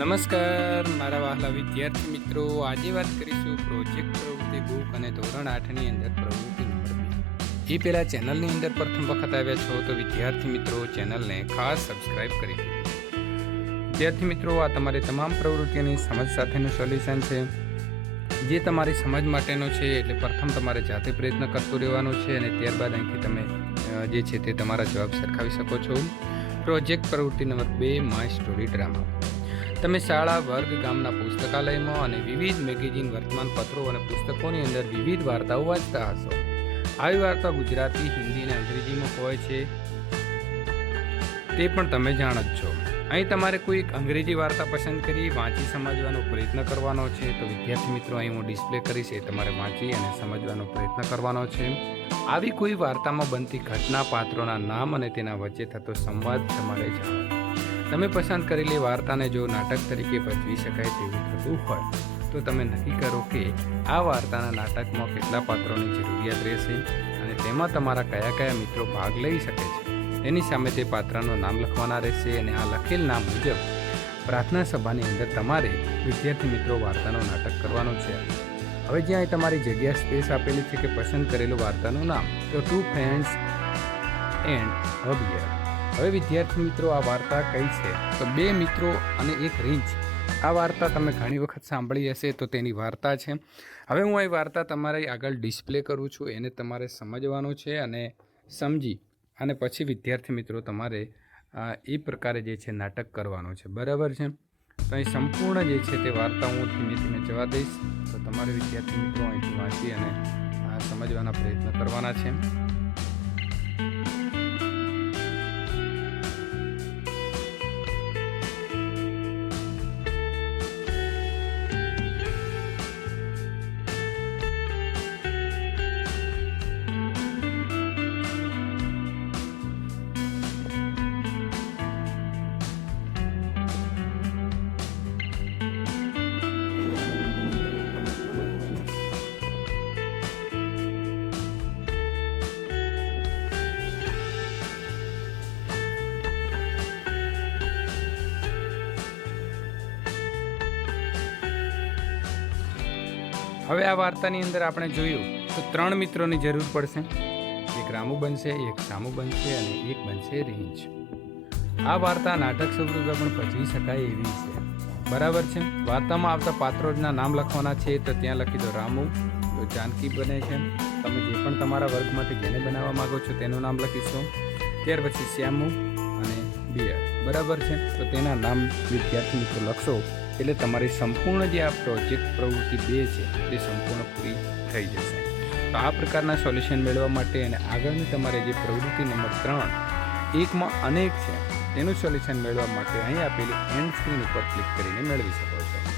નમસ્કાર, મારા વહાલા વિદ્યાર્થી મિત્રો. આજે વાત કરીશું પ્રોજેક્ટ પ્રવૃત્તિ બુક અને ધોરણ આઠની અંદર પ્રવૃત્તિ નંબર એ પહેલાં ચેનલની અંદર પ્રથમ વખત આવ્યા છો તો વિદ્યાર્થી મિત્રો ચેનલને ખાસ સબસ્ક્રાઇબ કરી દો વિદ્યાર્થી મિત્રો, આ તમારી તમામ પ્રવૃત્તિઓની સમજ સાથેનું સોલ્યુશન છે. જે તમારી સમજ માટેનો છે એટલે પ્રથમ તમારે જાતે પ્રયત્ન કરતું રહેવાનો છે અને ત્યારબાદ અહીંથી તમે જે છે તે તમારા જવાબ સરખાવી શકો છો. પ્રોજેક્ટ પ્રવૃત્તિ નંબર બે, માય સ્ટોરી ડ્રામા. તમે શાળા, વર્ગ, ગામના પુસ્તકાલયમાં અને વિવિધ મેગેઝિન વર્તમાનપત્રો અને પુસ્તકોની અંદર વિવિધ વાર્તાઓ વાંચતા હશો. આવી વાર્તા ગુજરાતી, હિન્દી અને અંગ્રેજીમાં હોય છે. તે પણ તમે જાણો જ છો. અહીં તમારે કોઈ એક અંગ્રેજી વાર્તા પસંદ કરી, વાંચી સમજવાનો પ્રયત્ન કરવાનો છે, તો વિદ્યાર્થી મિત્રો, અહીં હું ડિસ્પ્લે કરીશ, એ તમારે વાંચી અને સમજવાનો પ્રયત્ન કરવાનો છે. આવી કોઈ વાર્તામાં બનતી ઘટના, પાત્રોના નામ અને તેના વચ્ચે થતો સંવાદ તમારે જાણો તમે પસંદ કરેલી વાર્તાને જો નાટક તરીકે ભજવી શકાય તેવું થતું હોય, તો તમે નક્કી કરો કે આ વાર્તાના નાટકમાં કેટલા પાત્રોની જરૂરિયાત રહેશે અને તેમાં તમારા કયા કયા મિત્રો ભાગ લઈ શકે છે. તેની સામે તે પાત્રનું નામ લખવાના રહેશે અને આ લખેલ નામ મુજબ પ્રાર્થના સભાની અંદર તમારે વિદ્યાર્થી મિત્રો વાર્તાનું નાટક કરવાનું છે. હવે જ્યાં તમારી જગ્યા સ્પેસ આપેલી છે કે પસંદ કરેલું વાર્તાનું નામ, તો ટુ ફ્રેન્ડ્સ એન્ડ હબિયર હવે વિદ્યાર્થી મિત્રો, આ વાર્તા કઈ છે? તો બે મિત્રો અને એક રીંછ. આ વાર્તા તમે ઘણી વખત સાંભળી હશે, તો તેની વાર્તા છે. હવે હું એ વાર્તા તમારી આગળ ડિસ્પ્લે કરું છું, એને તમારે સમજવાનું છે અને સમજી. અને પછી વિદ્યાર્થી મિત્રો, તમારે એ પ્રકારે જે છે નાટક કરવાનું છે. બરાબર છે? તો અહીં સંપૂર્ણ જે છે તે વાર્તા હું ધીમે ધીમે જવા દઈશ. તો તમારે વિદ્યાર્થી મિત્રો અહીંથી વાંચી અને સમજવાના પ્રયત્ન કરવાના છે. હવે આ વાર્તાની અંદર આપણે જોયું તો ત્રણ મિત્રોની જરૂર પડશે. એક રામુ બનશે, એક સામુ બનશે અને એક બનશે રીંચ આ વાર્તા નાટક સ્વરૂપે પણ ભજવી શકાય એવી છે. બરાબર છે? વાર્તામાં આવતા પાત્રોના નામ લખવાના છે તો ત્યાં લખી દો રામુ, તો જાનકી બને છે. તમે જે પણ તમારા વર્ગમાંથી જેને બનાવવા માંગો છો તેનું નામ લખીશો. ત્યાર પછી શ્યામુ અને બિયર બરાબર છે? તો તેના નામ વિદ્યાર્થી મિત્રો લખશો. એટલે તમારી સંપૂર્ણ જે આ પ્રોજેક્ટ પ્રવૃત્તિ બે છે તે સંપૂર્ણ પૂરી થઈ જશે. તો આ પ્રકારના સોલ્યુશન મેળવવા માટે અને આગળની તમારે જે પ્રવૃત્તિ નંબર ત્રણ, એકમાં અનેક છે, તેનું સોલ્યુશન મેળવવા માટે અહીં આપેલી એન્ડ સ્ક્રીન ઉપર ક્લિક કરીને મેળવી શકો છો.